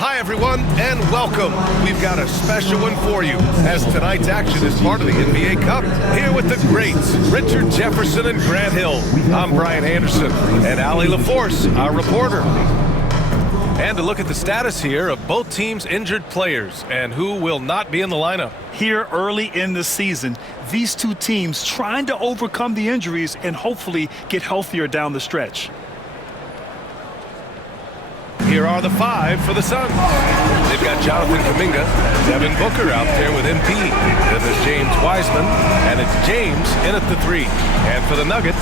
Hi, everyone, and welcome. We've got a special one for you, as tonight's action is part of the NBA Cup. Here with the greats, Richard Jefferson and Grant Hill. I'm Brian Anderson, and Allie LaForce, our reporter. And to look at the status here of both teams' injured players and who will not be in the lineup. Here early in the season, these two teams trying to overcome the injuries and hopefully get healthier down the stretch. Here are the five for the Suns. They've got Jonathan Kuminga, Devin Booker out there with MP. Then there's James Wiseman, and it's James in at the three. And for the Nuggets,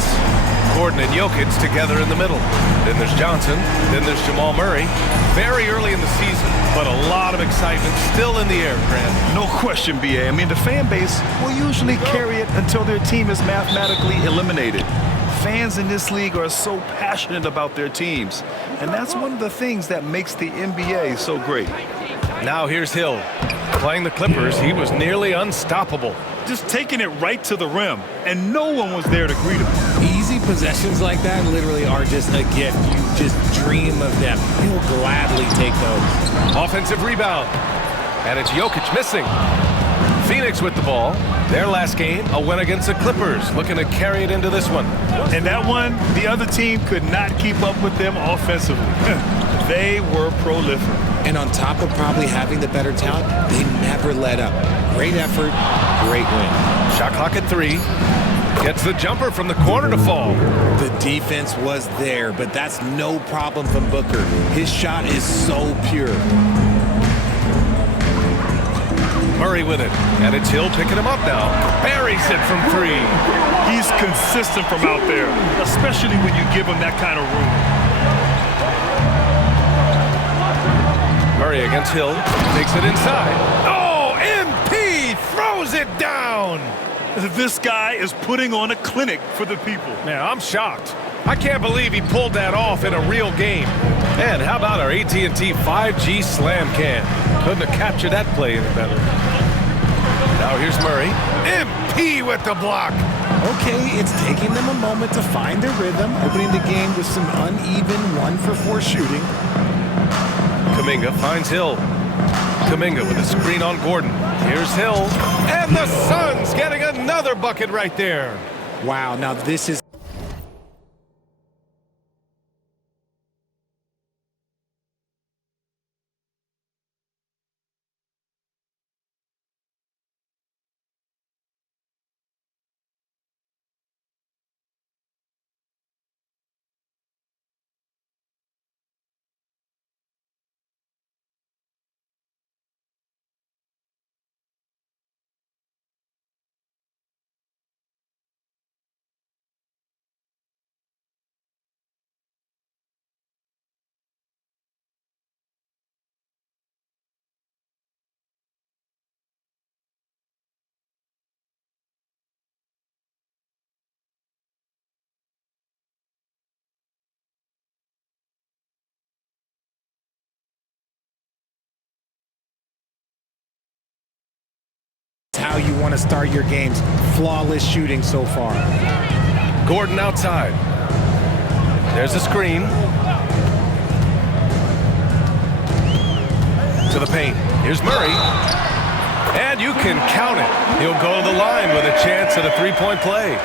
Gordon and Jokic together in the middle. Then there's Johnson, then there's Jamal Murray. Very early in the season, but a lot of excitement still in the air, Grant. No question, BA. I mean, the fan base will usually carry it until their team is mathematically eliminated. Fans in this league are so passionate about their teams, and that's one of the things that makes the NBA so great. Now here's Hill. Playing the Clippers, he was nearly unstoppable. Just taking it right to the rim, and no one was there to greet him. Easy possessions like that literally are just a gift. You just dream of them. He'll gladly take those. Offensive rebound, and it's Jokic missing. Phoenix with the ball. Their last game, a win against the Clippers, looking to carry it into this one. And that one, the other team could not keep up with them offensively. They were prolific. And on top of probably having the better talent, they never let up. Great effort, great win. Shot clock at 3. Gets the jumper from the corner to fall. The defense was there, but that's no problem from Booker. His shot is so pure. Murray with it, and it's Hill picking him up now. Buries it from 3. He's consistent from out there, especially when you give him that kind of room. Murray against Hill, takes it inside. Oh, MP throws it down. This guy is putting on a clinic for the people. Man, I'm shocked. I can't believe he pulled that off in a real game. And how about our AT&T 5G slam cam? Couldn't have captured that play any better. Now here's Murray. MP with the block. Okay, it's taking them a moment to find their rhythm, opening the game with some uneven 1-for-4 shooting. Kuminga finds Hill. Kuminga with a screen on Gordon. Here's Hill. And the Suns getting another bucket right there. Wow, now this is... how you want to start your games. Flawless shooting so far. Gordon outside. There's a screen. To the paint. Here's Murray. And you can count it. He'll go to the line with a chance at a three-point play.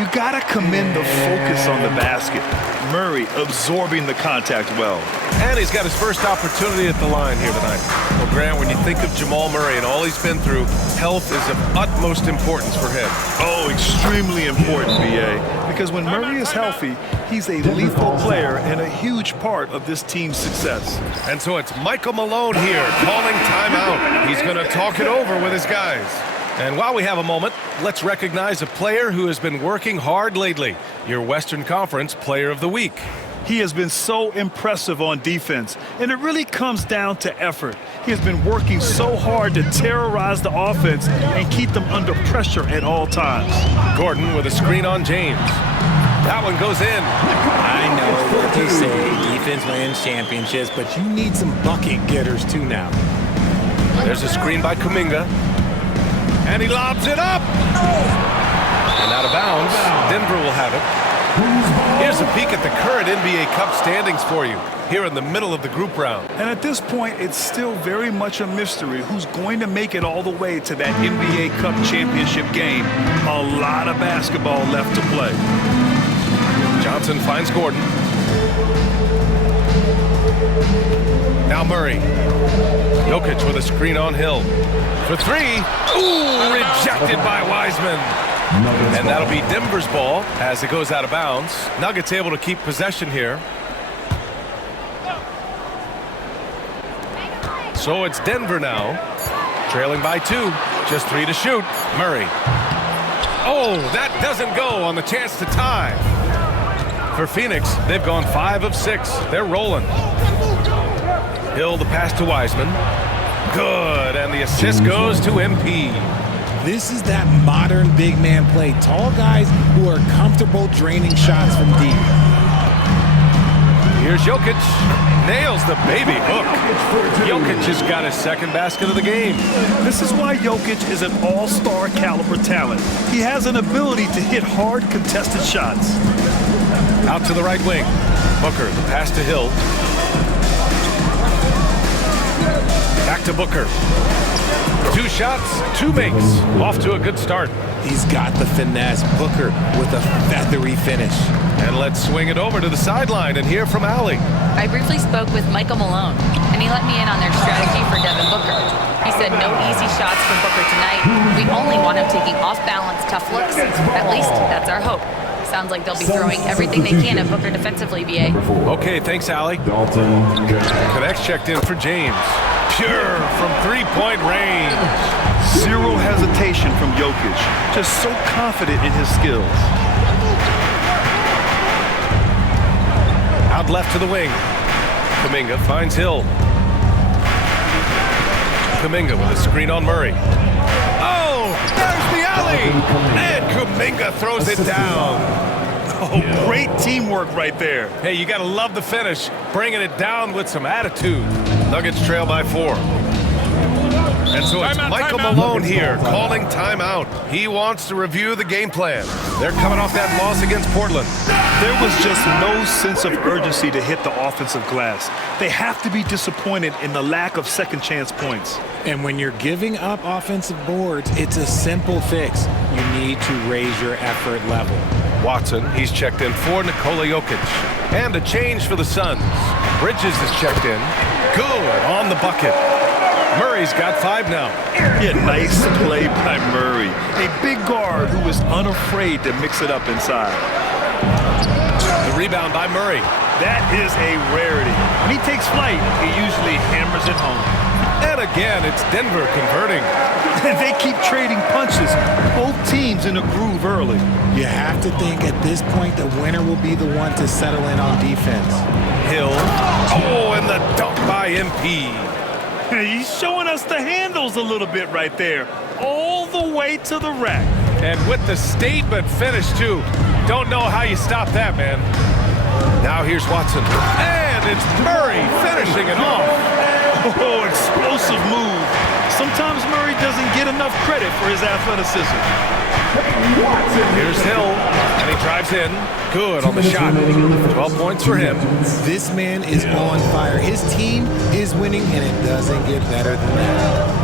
You gotta commend the focus on the basket. Murray absorbing the contact well. And he's got his first opportunity at the line here tonight. Well, Grant, when you think of Jamal Murray and all he's been through, health is of utmost importance for him. Oh, extremely important, BA. Because when Murray is healthy, he's a lethal player and a huge part of this team's success. And so it's Michael Malone here calling timeout. He's going to talk it over with his guys. And while we have a moment, let's recognize a player who has been working hard lately. Your Western Conference Player of the Week. He has been so impressive on defense, and it really comes down to effort. He has been working so hard to terrorize the offense and keep them under pressure at all times. Gordon with a screen on James. That one goes in. I know what they say, defense wins championships, but you need some bucket getters too now. There's a screen by Kuminga. And he lobs it up. And out of bounds. Denver will have it. Here's a peek at the current NBA Cup standings for you here in the middle of the group round. And at this point, it's still very much a mystery who's going to make it all the way to that NBA Cup championship game. A lot of basketball left to play. Johnson finds Gordon. Now Murray. Jokic with a screen on Hill. For three. Ooh, rejected by Wiseman. And that'll be Denver's ball as it goes out of bounds. Nuggets able to keep possession here. So it's Denver now. Trailing by 2. Just 3 to shoot. Murray. Oh, that doesn't go on the chance to tie. For Phoenix, they've gone 5 of 6. They're rolling. Hill, the pass to Wiseman. Good, and the assist goes to MP. This is that modern big man play. Tall guys who are comfortable draining shots from deep. Here's Jokic. Nails the baby hook. Jokic has got his second basket of the game. This is why Jokic is an all-star caliber talent. He has an ability to hit hard contested shots. Out to the right wing. Booker, the pass to Hill. Back to Booker. 2 shots, 2 makes. Off to a good start. He's got the finesse. Booker with a feathery finish. And let's swing it over to the sideline and hear from Allie. I briefly spoke with Michael Malone, and he let me in on their strategy for Devin Booker. He said no easy shots for Booker tonight. We only want him taking off-balance, tough looks. At least that's our hope. Sounds like they'll be throwing everything they can at Booker defensively, BA. Okay, thanks, Allie. Connects checked in for James. Pure from three-point range. Zero hesitation from Jokic. Just so confident in his skills. Out left to the wing. Kuminga finds Hill. Kuminga with a screen on Murray. Oh, there's the alley! And Kuminga throws it down. Oh, great teamwork right there. Hey, you got to love the finish. Bringing it down with some attitude. Nuggets trail by 4. And so it's Michael Malone here calling timeout. He wants to review the game plan. They're coming off that loss against Portland. There was just no sense of urgency to hit the offensive glass. They have to be disappointed in the lack of second chance points. And when you're giving up offensive boards, it's a simple fix. You need to raise your effort level. Watson, he's checked in for Nikola Jokic. And a change for the Suns. Bridges is checked in. Good on the bucket. Murray's got 5 now. Yeah, nice play by Murray. A big guard who is unafraid to mix it up inside. The rebound by Murray. That is a rarity. When he takes flight, he usually hammers it home. And again, it's Denver converting. They keep trading punches. Both teams in a groove early. You have to think at this point the winner will be the one to settle in on defense. Hill. Oh, and the dunk by MP. He's showing us the handles a little bit right there. All the way to the rack. And with the statement finish, too. Don't know how you stop that, man. Now here's Watson. And it's Murray finishing it off. Oh, explosive move. Sometimes Murray doesn't get enough credit for his athleticism. Here's Hill, and he drives in. Good on the shot. 12 points for him. This man is on fire. His team is winning, and it doesn't get better than that.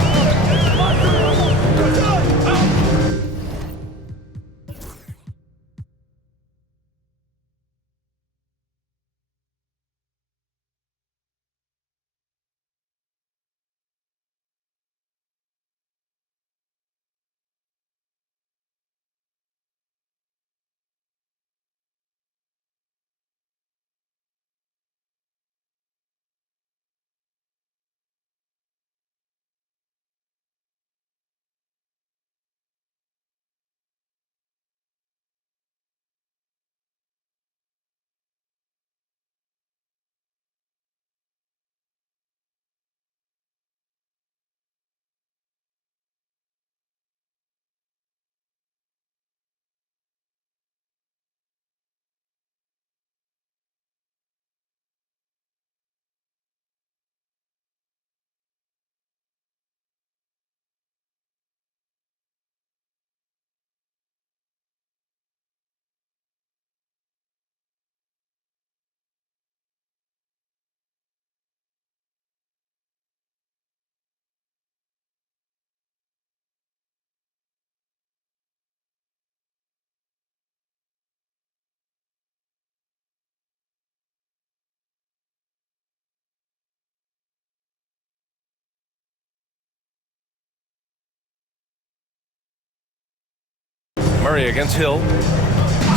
Murray against Hill.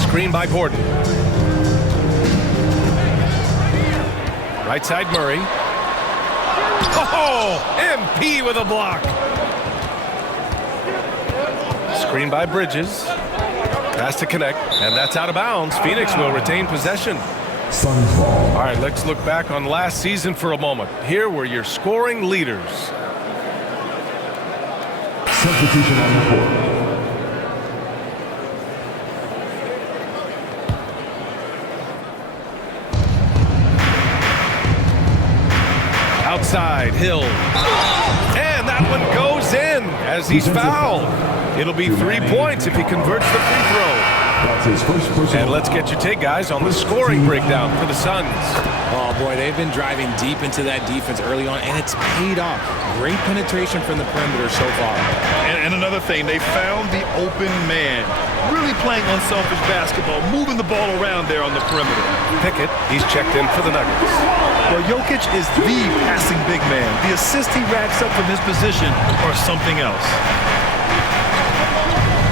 Screen by Gordon. Right side Murray. Oh, MP with a block. Screen by Bridges. Pass to connect, and that's out of bounds. Phoenix will retain possession. All right, let's look back on last season for a moment. Here were your scoring leaders. Substitution on the court. Outside, Hill. And that one goes in as he's fouled. It'll be 3 points if he converts the free throw. That's his first personal. And let's get your take, guys, on the scoring breakdown for the Suns. Oh, boy, they've been driving deep into that defense early on, and it's paid off. Great penetration from the perimeter so far. And another thing, they found the open man. Really playing unselfish basketball, moving the ball around there on the perimeter. Pickett, he's checked in for the Nuggets. Well, Jokic is the passing big man. The assist he racks up from his position or something else.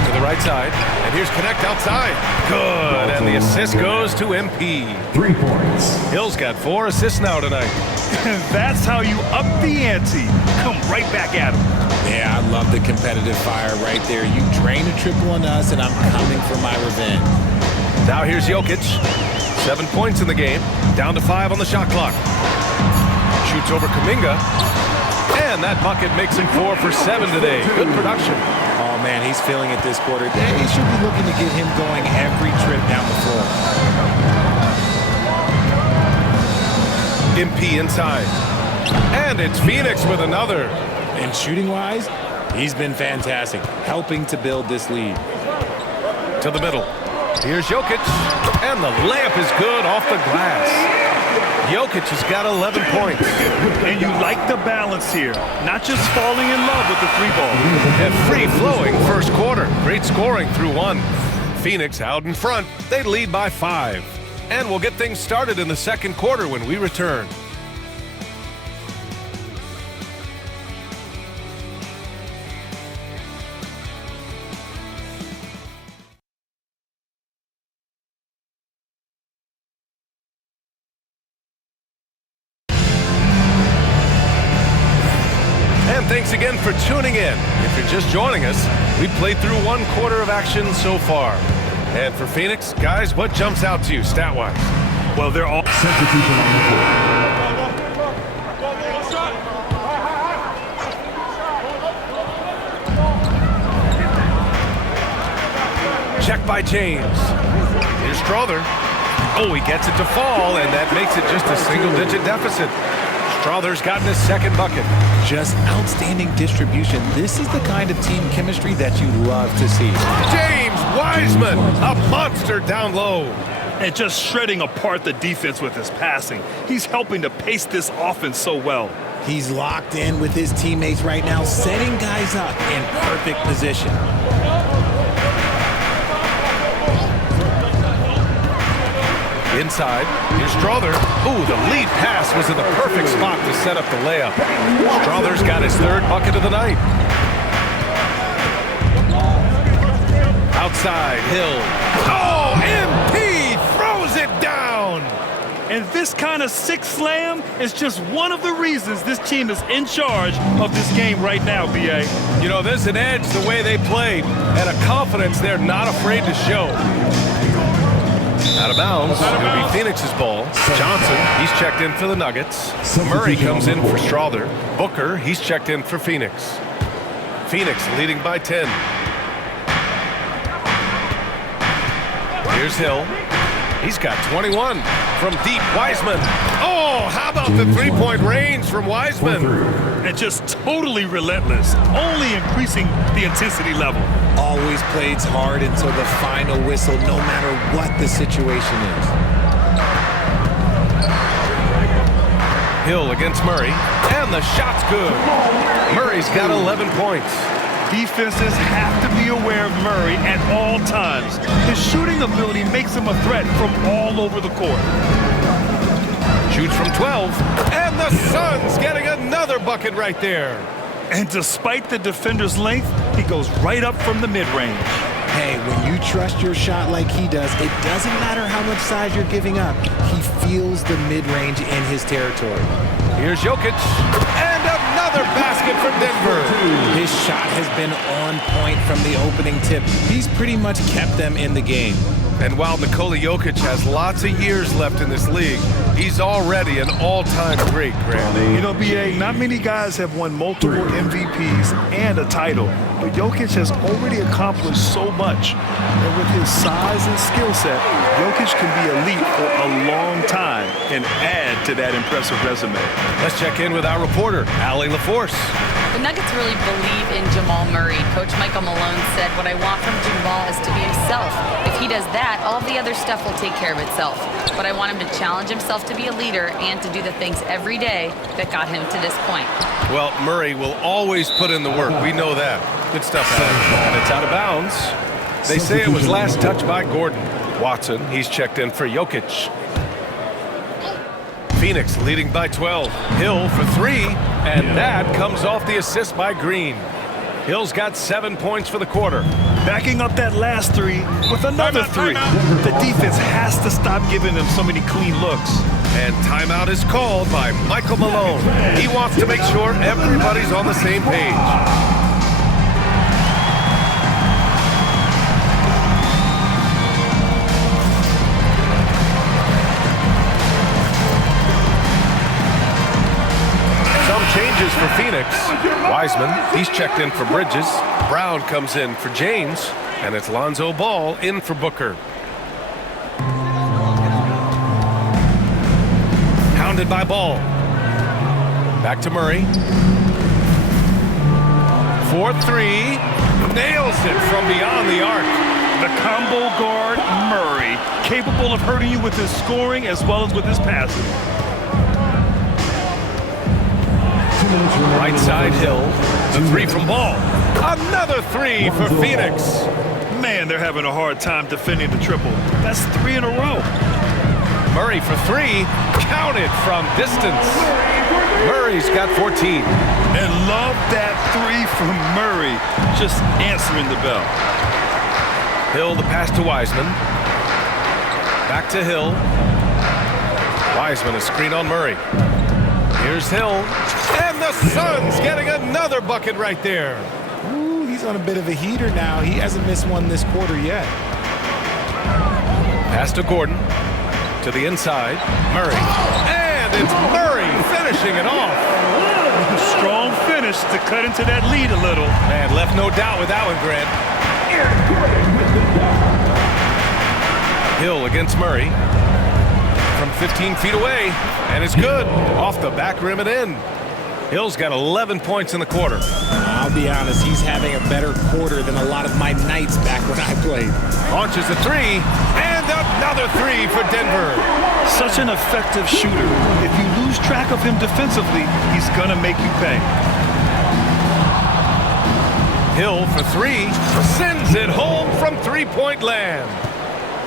To the right side, and here's Connect outside. Good, and the assist goes to MP. 3 points. Hill's got 4 assists now tonight. That's how you up the ante. Come right back at him. Yeah, I love the competitive fire right there. You drain a triple on us, and I'm coming for my revenge. Now here's Jokic. 7 points in the game. Down to 5 on the shot clock. Shoots over Kuminga. And that bucket makes him 4 for 7 today. Good production. Oh, man, he's feeling it this quarter. They should be looking to get him going every trip down the floor. MP inside. And it's Phoenix with another. And shooting-wise, he's been fantastic, helping to build this lead. To the middle. Here's Jokic. And the layup is good off the glass. Jokic has got 11 points. And you like the balance here. Not just falling in love with the three ball. And free-flowing first quarter. Great scoring through 1. Phoenix out in front. They lead by 5. And we'll get things started in the second quarter when we return. Thanks again for tuning in. If you're just joining us, we played through 1 quarter of action so far. And for Phoenix, guys, what jumps out to you stat-wise? Well, they're all Substitution on the court. Check by James. Here's Strother. Oh, he gets it to fall, and that makes it just a single-digit deficit. Strother's gotten his second bucket. Just outstanding distribution. This is the kind of team chemistry that you love to see. James Wiseman, a monster down low. and just shredding apart the defense with his passing. He's helping to pace this offense so well. He's locked in with his teammates right now, setting guys up in perfect position. Inside, here's Strother. Ooh, the lead pass was in the perfect spot to set up the layup. Strother's got his third bucket of the night. Outside, Hill. Oh, MP throws it down. And this kind of sick slam is just one of the reasons this team is in charge of this game right now, B.A. You know, there's an edge the way they played and a confidence they're not afraid to show. Out of bounds. It'll be Phoenix's ball. Johnson, he's checked in for the Nuggets. Murray comes in for Strother. Booker, he's checked in for Phoenix. Phoenix leading by 10. Here's Hill. He's got 21 from deep. Wiseman. Oh, how about the three-point range from Wiseman? And just totally relentless, only increasing the intensity level. Always plays hard until the final whistle, no matter what the situation is. Hill against Murray, and the shot's good. Murray's got 11 points. Defenses have to be aware of Murray at all times. His shooting ability makes him a threat from all over the court. Shoots from 12, and the Suns getting another bucket right there. And despite the defender's length, he goes right up from the mid-range. Hey, when you trust your shot like he does, it doesn't matter how much size you're giving up. He feels the mid-range in his territory. Here's Jokic, and another basket for Denver. His shot has been on point from the opening tip. He's pretty much kept them in the game. And while Nikola Jokic has lots of years left in this league, he's already an all-time great, Grant. You know, BA, not many guys have won multiple MVPs and a title, but Jokic has already accomplished so much. And with his size and skill set, Jokic can be elite for a long time and add to that impressive resume. Let's check in with our reporter, Allie LaForce. The Nuggets really believe in Jamal Murray. Coach Michael Malone said, "What I want from Jamal is to be himself. If he does that, all the other stuff will take care of itself. But I want him to challenge himself to be a leader and to do the things every day that got him to this point." Well, Murray will always put in the work. We know that. Good stuff, Allie. And it's out of bounds. They say it was last touched by Gordon. Watson, he's checked in for Jokic. Phoenix leading by 12. Hill for 3, and that comes off the assist by Green. Hill's got 7 points for the quarter. Backing up that last three with another three. The defense has to stop giving them so many clean looks. And timeout is called by Michael Malone. He wants to make sure everybody's on the same page. Changes for Phoenix. Wiseman, he's checked in for Bridges. Brown comes in for James. And it's Lonzo Ball in for Booker. Hounded by Ball. Back to Murray. 4-3. Nails it from beyond the arc. The combo guard, Murray, capable of hurting you with his scoring as well as with his passing. Right side Hill. The 3 from Ball. Another 3 for Phoenix. Man, they're having a hard time defending the triple. That's 3 in a row. Murray for 3. Counted from distance. Murray's got 14. And love that 3 from Murray. Just answering the bell. Hill the pass to Wiseman. Back to Hill. Wiseman a screen on Murray. Here's Hill. And the Suns getting another bucket right there. Ooh, he's on a bit of a heater now. He hasn't missed one this quarter yet. Pass to Gordon. To the inside. Murray. And it's Murray finishing it off. Strong finish to cut into that lead a little. Man, left no doubt with that one, Grant. Hill against Murray. From 15 feet away. And it's good. Off the back rim and in. Hill's got 11 points in the quarter. I'll be honest, he's having a better quarter than a lot of my nights back when I played. Launches a 3, and another 3 for Denver. Such an effective shooter. If you lose track of him defensively, he's gonna make you pay. Hill for 3, sends it home from three-point land.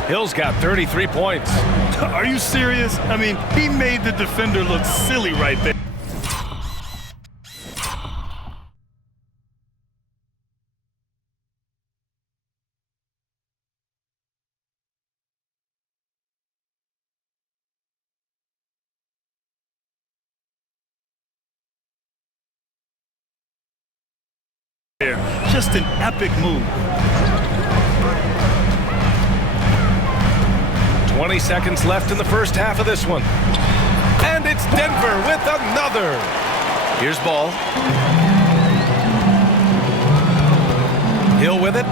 Hill's got 33 points. Are you serious? I mean, he made the defender look silly right there. Just an epic move. 20 seconds left in the first half of this one. And it's Denver with another. Here's Ball. Hill with it.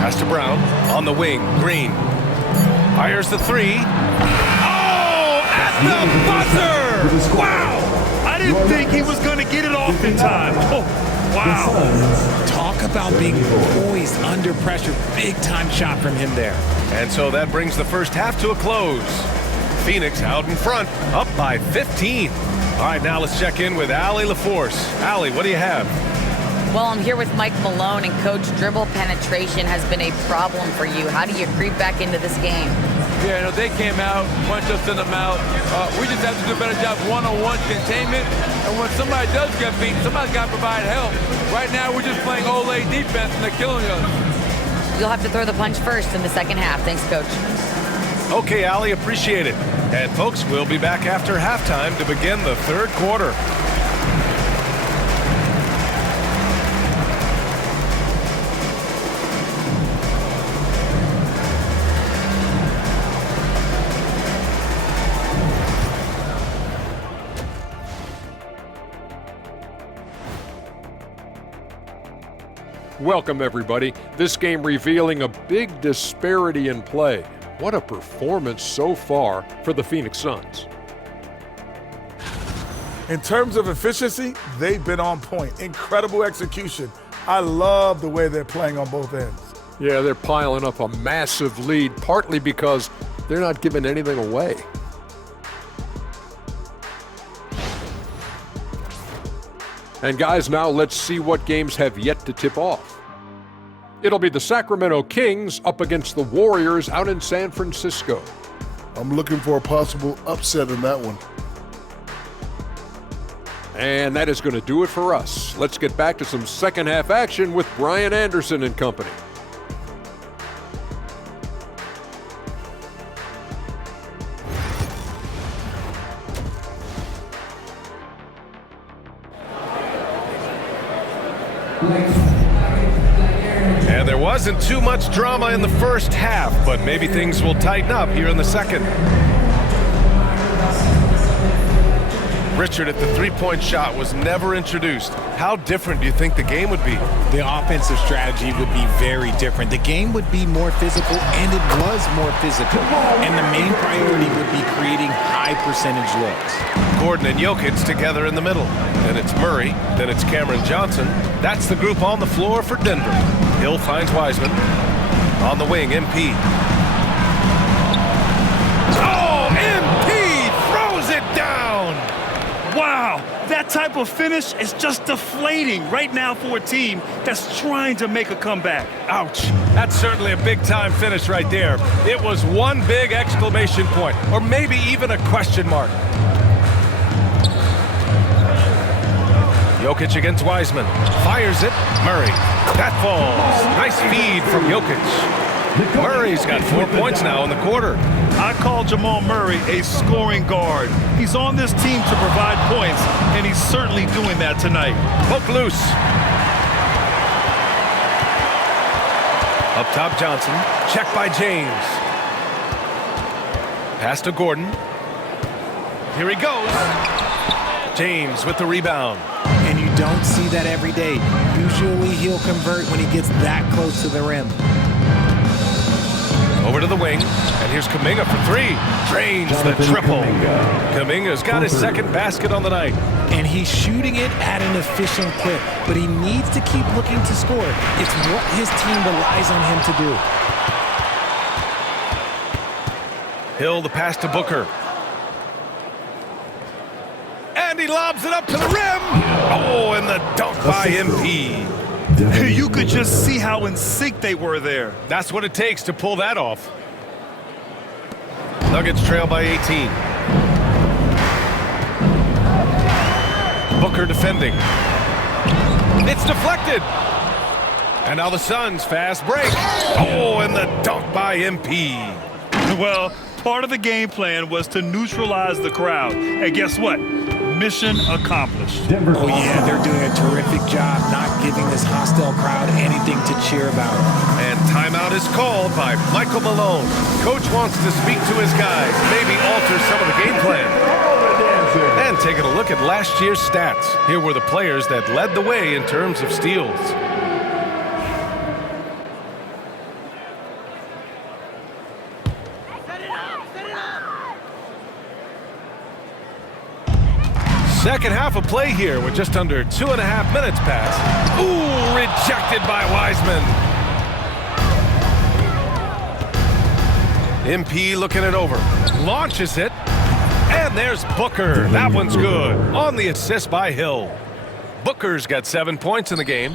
Pass to Brown. On the wing, Green. Fires the 3. Oh, at the buzzer! Wow! I didn't think he was going to get it off in time. Oh, wow. Talk about being poised under pressure. Big time shot from him there. And so that brings the first half to a close. Phoenix out in front, up by 15. All right, now let's check in with Allie LaForce. Allie, what do you have? Well, I'm here with Mike Malone, and Coach, dribble penetration has been a problem for you. How do you creep back into this game? Yeah, they came out, punched us in the mouth. We just have to do a better job one-on-one containment. And when somebody does get beat, somebody's got to provide help. Right now, we're just playing Olay defense, and they're killing us. You'll have to throw the punch first in the second half. Thanks, Coach. Okay, Allie, appreciate it. And folks, we'll be back after halftime to begin the third quarter. Welcome, everybody. This game revealing a big disparity in play. What a performance so far for the Phoenix Suns. In terms of efficiency, they've been on point. Incredible execution. I love the way they're playing on both ends. Yeah, they're piling up a massive lead, partly because they're not giving anything away. And guys, now let's see what games have yet to tip off. It'll be the Sacramento Kings up against the Warriors out in San Francisco. I'm looking for a possible upset in that one. And that is going to do it for us. Let's get back to some second half action with Brian Anderson and company. And there wasn't too much drama in the first half, but maybe things will tighten up here in the second. Richard, if the three-point shot was never introduced, how different do you think the game would be? The offensive strategy would be very different. The game would be more physical, and it was more physical. And the main priority would be creating high percentage looks. Gordon and Jokic together in the middle. Then it's Murray. Then it's Cameron Johnson. That's the group on the floor for Denver. Hill finds Wiseman. On the wing, MP. Oh, MP throws it down! Wow, that type of finish is just deflating right now for a team that's trying to make a comeback. Ouch. That's certainly a big-time finish right there. It was one big exclamation point, or maybe even a question mark. Jokic against Wiseman. Fires it. Murray. That falls. Nice feed from Jokic. Murray's got 4 points now in the quarter. I call Jamal Murray a scoring guard. He's on this team to provide points, and he's certainly doing that tonight. Poke loose. Up top, Johnson. Check by James. Pass to Gordon. Here he goes. James with the rebound. And you don't see that every day. Usually he'll convert when he gets that close to the rim. Over to the wing, and here's Kuminga for three. Drains the triple. Kuminga's got his second basket on the night. And he's shooting it at an efficient clip, but he needs to keep looking to score. It's what his team relies on him to do. Hill, the pass to Booker. And he lobs it up to the rim. Oh, and the dunk by MP. You could just see how in sync they were there. That's what it takes to pull that off. Nuggets trail by 18. Booker defending. It's deflected. And now the Suns fast break. Oh, and the dunk by MP. Well, part of the game plan was to neutralize the crowd. And guess what? Mission accomplished. Oh yeah, they're doing a terrific job not giving this hostile crowd anything to cheer about. And timeout is called by Michael Malone. Coach wants to speak to his guys, maybe alter some of the game plan. And taking a look at last year's stats. Here were the players that led the way in terms of steals. Second half of play here with just under 2.5 minutes passed. Ooh, rejected by Wiseman. MP looking it over. Launches it. And there's Booker. That one's good. On the assist by Hill. Booker's got 7 points in the game.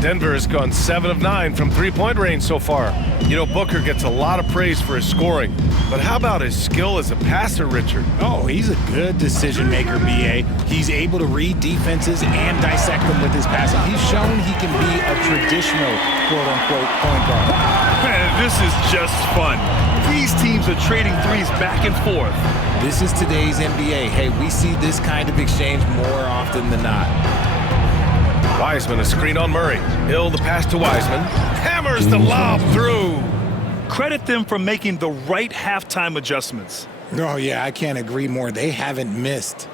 Denver has gone 7 of 9 from three-point range so far. You know, Booker gets a lot of praise for his scoring, but how about his skill as a passer, Richard? Oh, he's a good decision maker, BA. He's able to read defenses and dissect them with his passing. He's shown he can be a traditional quote-unquote point guard. Man, this is just fun. These teams are trading threes back and forth. This is today's NBA. Hey, we see this kind of exchange more often than not. Wiseman, a screen on Murray. Hill, the pass to Wiseman. Hammers the lob through. Credit them for making the right halftime adjustments. Oh, yeah, I can't agree more. They haven't missed.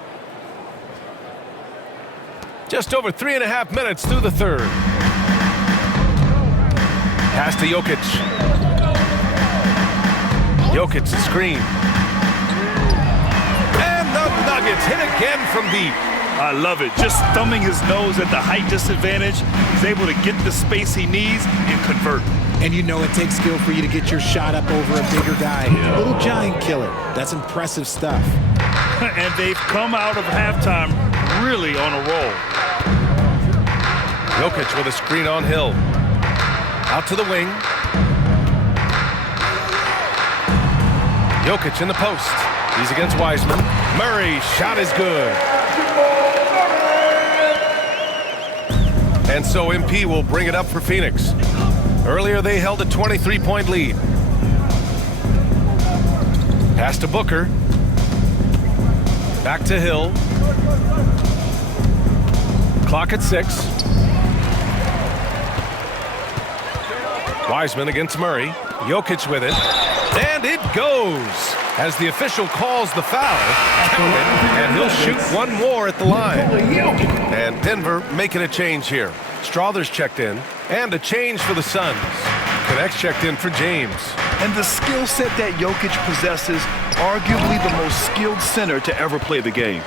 Just over 3.5 minutes through the third. Pass to Jokic. Jokic, a screen. And the Nuggets hit again from deep. I love it. Just thumbing his nose at the height disadvantage. He's able to get the space he needs and convert. And you know it takes skill for you to get your shot up over a bigger guy. A little giant killer. That's impressive stuff. And they've come out of halftime really on a roll. Jokic with a screen on Hill. Out to the wing. Jokic in the post. He's against Wiseman. Murray, shot is good. And so MP will bring it up for Phoenix. Earlier they held a 23-point lead. Pass to Booker. Back to Hill. Clock at 6. Wiseman against Murray. Jokic with it. And it goes as the official calls the foul. Count it, and he'll shoot one more at the line. And Denver making a change here. Strother's checked in, and a change for the Suns. Connects checked in for James. And the skill set that Jokic possesses, arguably the most skilled center to ever play the game.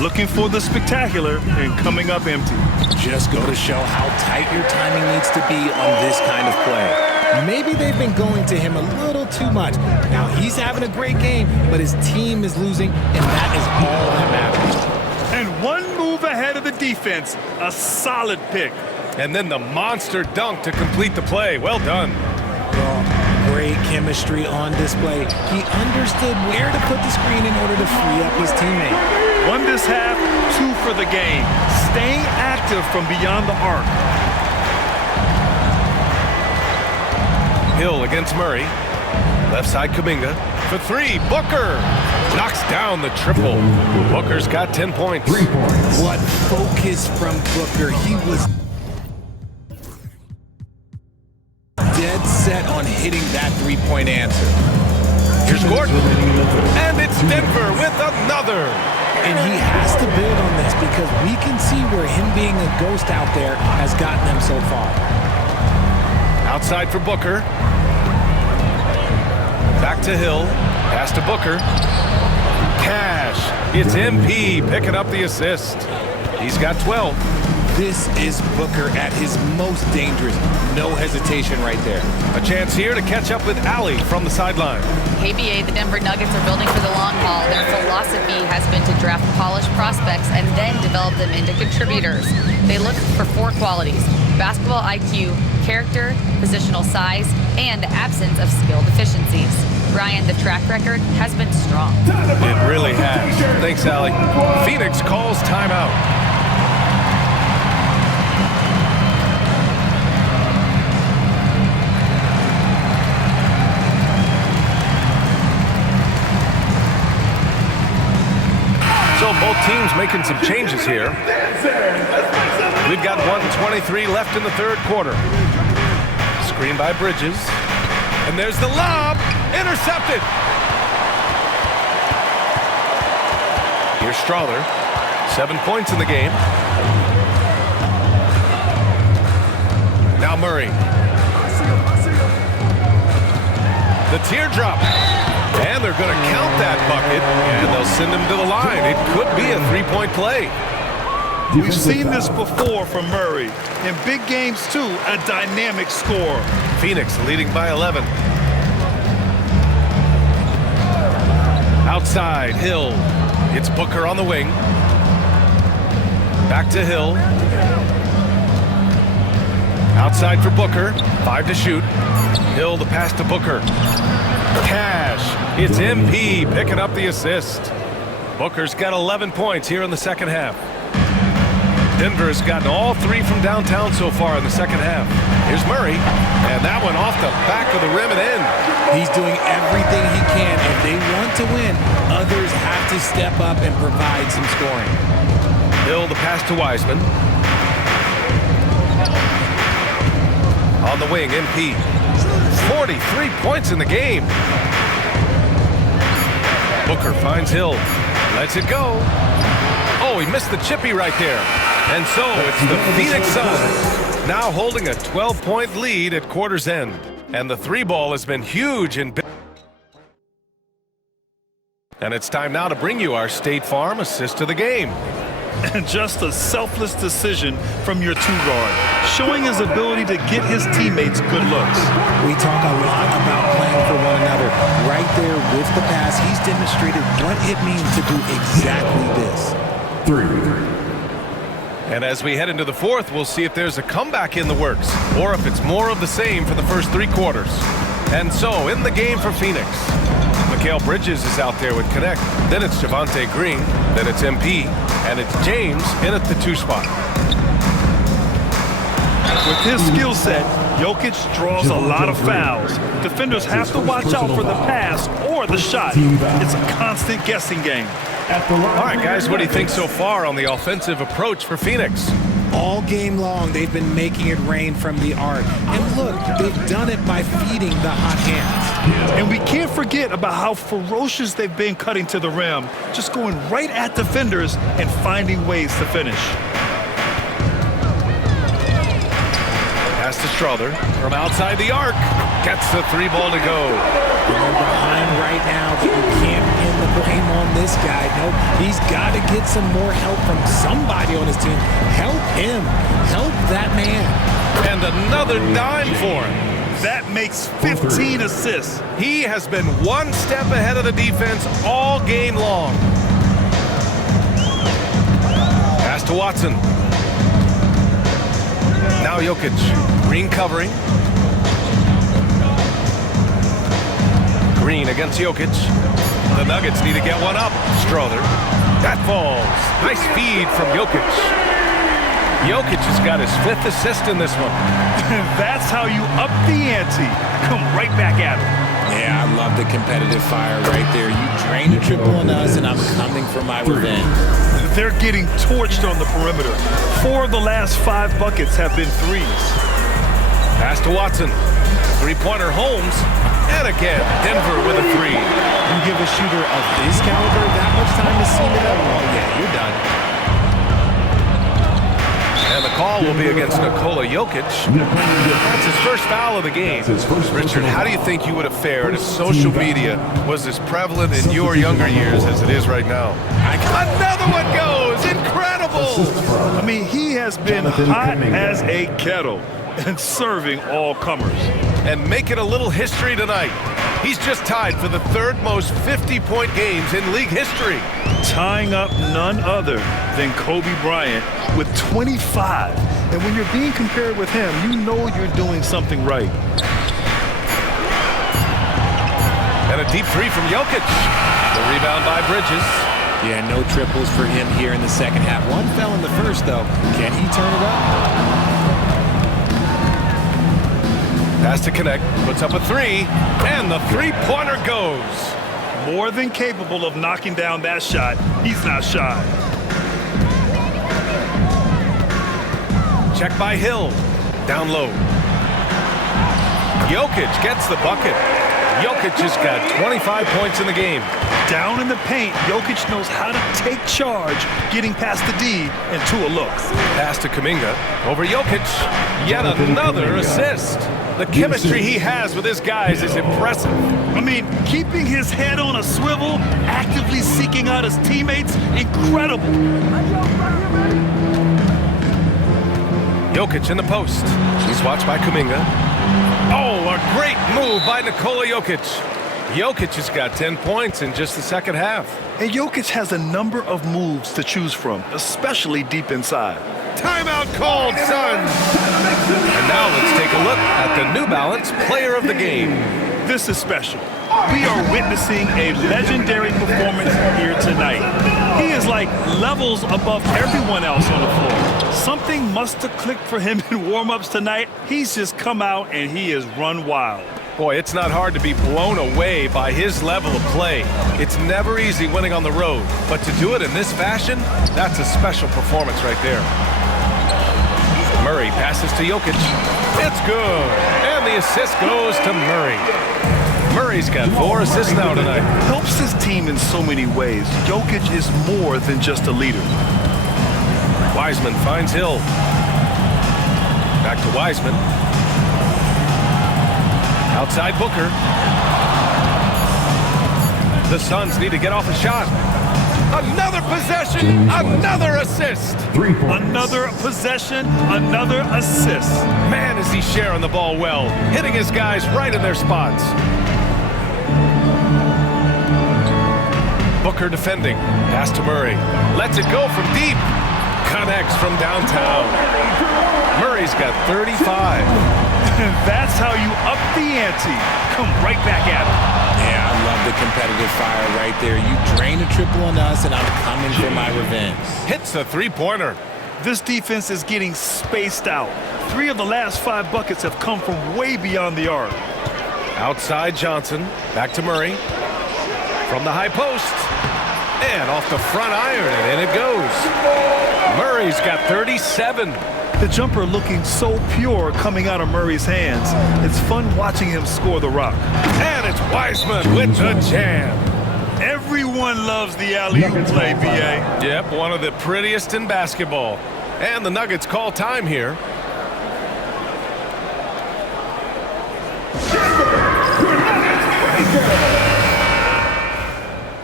Looking for the spectacular and coming up empty. Just go to show how tight your timing needs to be on this kind of play. Maybe they've been going to him a little too much. Now he's having a great game, but his team is losing, and that is all that matters. And one move ahead of the defense, a solid pick. And then the monster dunk to complete the play. Well done. Well, great chemistry on display. He understood where to put the screen in order to free up his teammate. Won this half, 2 for the game. Staying active from beyond the arc. Hill against Murray. Left side Kuminga. For 3, Booker. Knocks down the triple. Booker's got 10 points. 3 points. What focus from Booker. He was dead set on hitting that three-point answer. Here's Gordon. And it's Denver with another. And he has to build on this because we can see where him being a ghost out there has gotten them so far. Outside for Booker. Back to Hill. Pass to Booker. Cash. It's MP picking up the assist. He's got 12. This is Booker at his most dangerous. No hesitation right there. A chance here to catch up with Allie from the sideline. KBA, the Denver Nuggets are building for the long haul. Their philosophy has been to draft polished prospects and then develop them into contributors. They look for 4 qualities: basketball IQ, character, positional size, and the absence of skill deficiencies. Ryan, the track record has been strong. It really has. Thanks, Allie. Phoenix calls timeout. So both teams making some changes here. We've got 1:23 left in the third quarter. Screen by Bridges. And there's the lob. Intercepted. Here's Strother. 7 points in the game. Now Murray. The teardrop. And they're going to count that bucket, and they'll send him to the line. It could be a 3-point play. We've seen this before from Murray. In big games, too, a dynamic score. Phoenix leading by 11. Outside, Hill. It's Booker on the wing. Back to Hill. Outside for Booker. 5 to shoot. Hill the pass to Booker. Cash. It's MP picking up the assist. Booker's got 11 points here in the second half. Denver has gotten all 3 from downtown so far in the second half. Here's Murray, and that one off the back of the rim and in. He's doing everything he can. If they want to win, others have to step up and provide some scoring. Hill the pass to Wiseman. On the wing, MP. 43 points in the game. Booker finds Hill. Lets it go. Oh, he missed the chippy right there. And so it's the Phoenix Suns now holding a 12-point lead at quarter's end. And the 3-ball has been huge in. And it's time now to bring you our State Farm assist of the game. And just a selfless decision from your 2-guard, showing his ability to get his teammates good looks. We talk a lot about playing for one another. Right there with the pass, he's demonstrated what it means to do exactly this. 3. And as we head into the fourth, we'll see if there's a comeback in the works or if it's more of the same for the first 3 quarters. And so in the game for Phoenix, Mikal Bridges is out there with Connect. Then it's Javonte Green. Then it's MP. And it's James in at the 2 spot. With his skill set, Jokic draws a lot of fouls. Defenders have to watch out for the pass or the shot. It's a constant guessing game. All right, guys, what do you think so far on the offensive approach for Phoenix? All game long, they've been making it rain from the arc. And look, they've done it by feeding the hot hands. And we can't forget about how ferocious they've been cutting to the rim, just going right at defenders and finding ways to finish. Pass to Strother from outside the arc. Gets the 3-ball to go. They're behind right now, but you can't pin the blame on this guy. Nope, he's got to get some more help from somebody on his team. Help him. Help that man. And another dime for him. That makes 15 assists. He has been one step ahead of the defense all game long. Pass to Watson. Now Jokic. Green covering. Green against Jokic. The Nuggets need to get one up. Strother. That falls. Nice feed from Jokic. Jokic has got his 5th assist in this one. That's how you up the ante. Come right back at him. Yeah, I love the competitive fire right there. You drain a triple on us, and I'm coming for my revenge. They're getting torched on the perimeter. 4 of the last 5 buckets have been threes. Pass to Watson. 3-pointer Holmes. And again, Denver with a 3. You give a shooter of this caliber that much time to seam it up, oh yeah, you're done. And the call will be against Nikola Jokic. That's his first foul of the game. Richard, how do you think you would have fared if social media was as prevalent in your younger years as it is right now? Another one goes! Incredible! I mean, he has been hot as a kettle and serving all comers. And making a little history tonight. He's just tied for the 3rd most 50-point games in league history. Tying up none other than Kobe Bryant with 25. And when you're being compared with him, you know you're doing something right. And a deep 3 from Jokic. The rebound by Bridges. Yeah, no triples for him here in the second half. One fell in the first, though. Can he turn it up? Pass to Connect, puts up a 3, and the 3-pointer goes. More than capable of knocking down that shot. He's not shy. Check by Hill, down low. Jokic gets the bucket. Jokic has got 25 points in the game. Down in the paint, Jokic knows how to take charge, getting past the D and to a look. Pass to Kuminga, over Jokic, yet another assist. The chemistry he has with his guys is impressive. I mean, keeping his head on a swivel, actively seeking out his teammates, incredible. Jokic in the post. He's watched by Kuminga. Oh, a great move by Nikola Jokic. Jokic has got 10 points in just the second half. And Jokic has a number of moves to choose from, especially deep inside. Timeout called, Suns. And now let's take a look at the New Balance Player of the Game. This is special. We are witnessing a legendary performance here tonight. He is like levels above everyone else on the floor. Something must have clicked for him in warm-ups tonight. He's just come out and he has run wild. Boy, it's not hard to be blown away by his level of play. It's never easy winning on the road, but to do it in this fashion, that's a special performance right there. Murray passes to Jokic. It's good. And the assist goes to Murray. Murray's got 4 assists now tonight. Helps his team in so many ways. Jokic is more than just a leader. Wiseman finds Hill. Back to Wiseman. Outside Booker. The Suns need to get off a shot. Another possession, another assist. 3 points. Another possession, another assist. Man, is he sharing the ball well, hitting his guys right in their spots. Booker defending. Pass to Murray. Lets it go from deep. Connects from downtown. Murray's got 35. That's how you up the ante. Come right back at him. Yeah, I love the competitive fire right there. You drain a triple on us, and I'm coming for my revenge. Hits a three-pointer. This defense is getting spaced out. 3 of the last 5 buckets have come from way beyond the arc. Outside Johnson. Back to Murray. From the high post. And off the front iron, and in it goes. Murray's got 37. The jumper looking so pure coming out of Murray's hands. It's fun watching him score the rock. And it's Wiseman with the jam. Everyone loves the alley-oop play, B.A. Yep, one of the prettiest in basketball. And the Nuggets call time here.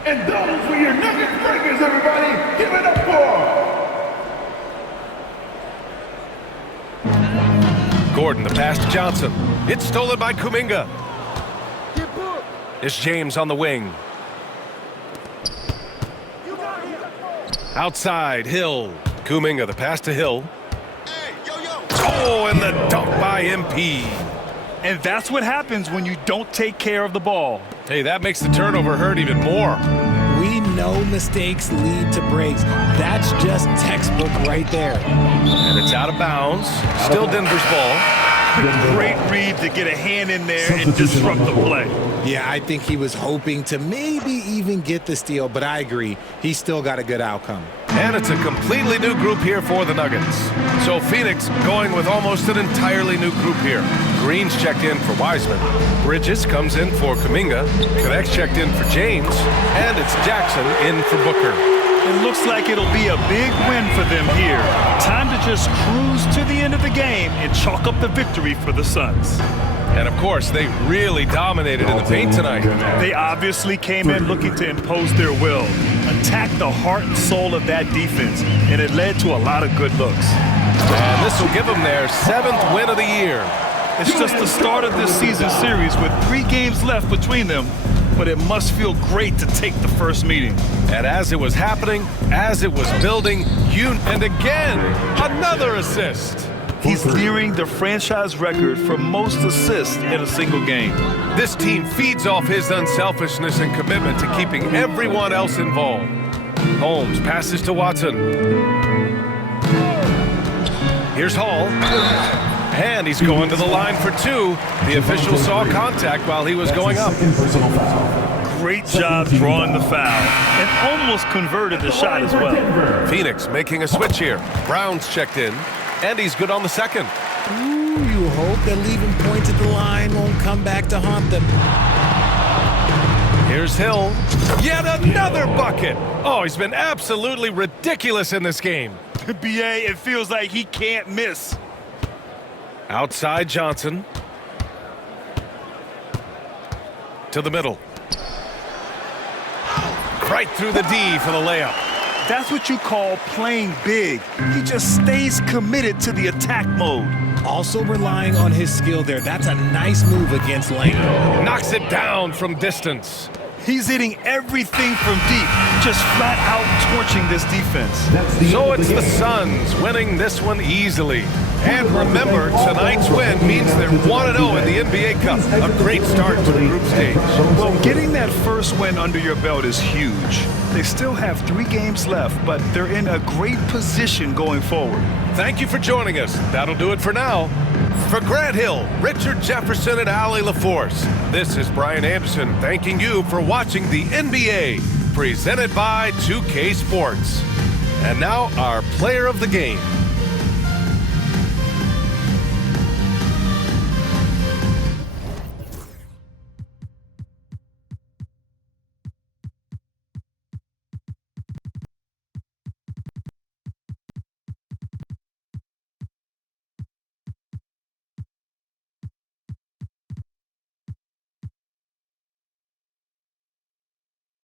And those were your Nuggets breakers, everybody. Give it up for. Gordon, the pass to Johnson. It's stolen by Kuminga. It's James on the wing. Outside, Hill. Kuminga, the pass to Hill. Oh, and the dunk by MP. And that's what happens when you don't take care of the ball. Hey, that makes the turnover hurt even more. We know mistakes lead to breaks. That's just textbook right there. And it's out of bounds. Still Denver's ball. Great read to get a hand in there and disrupt the play. Yeah, I think he was hoping to maybe even get the steal, but I agree. He still got a good outcome. And it's a completely new group here for the Nuggets. So Phoenix going with almost an entirely new group here. Green's checked in for Wiseman. Bridges comes in for Kuminga. Connect's checked in for James. And it's Jackson in for Booker. It looks like it'll be a big win for them here. Time to just cruise to the end of the game and chalk up the victory for the Suns. And, of course, they really dominated in the paint tonight. They obviously came in looking to impose their will, attack the heart and soul of that defense, and it led to a lot of good looks. And this will give them their 7th win of the year. It's just the start of this season series with 3 games left between them, but it must feel great to take the first meeting. And as it was happening, as it was building, and again, another assist. He's nearing the franchise record for most assists in a single game. This team feeds off his unselfishness and commitment to keeping everyone else involved. Holmes passes to Watson. Here's Hall. And he's going to the line for 2. The official saw contact while he was going up. Great job drawing the foul and almost converted the shot as well. Phoenix making a switch here. Brown's checked in, and he's good on the second. Ooh, you hope that leaving points at the line won't come back to haunt them. Here's Hill. Yet another bucket. Oh, he's been absolutely ridiculous in this game. BA, it feels like he can't miss. Outside Johnson. To the middle. Right through the D for the layup. That's what you call playing big. He just stays committed to the attack mode. Also relying on his skill there. That's a nice move against Lane. Knocks it down from distance. He's hitting everything from deep, just flat out torching this defense. So it's the Suns winning this one easily. And remember, tonight's win means they're 1-0 in the NBA Cup. A great start to the group stage. Well, getting that first win under your belt is huge. They still have 3 games left, but they're in a great position going forward. Thank you for joining us. That'll do it for now. For Grant Hill, Richard Jefferson, and Allie LaForce, this is Brian Anderson thanking you for watching the NBA, presented by 2K Sports. And now our player of the game.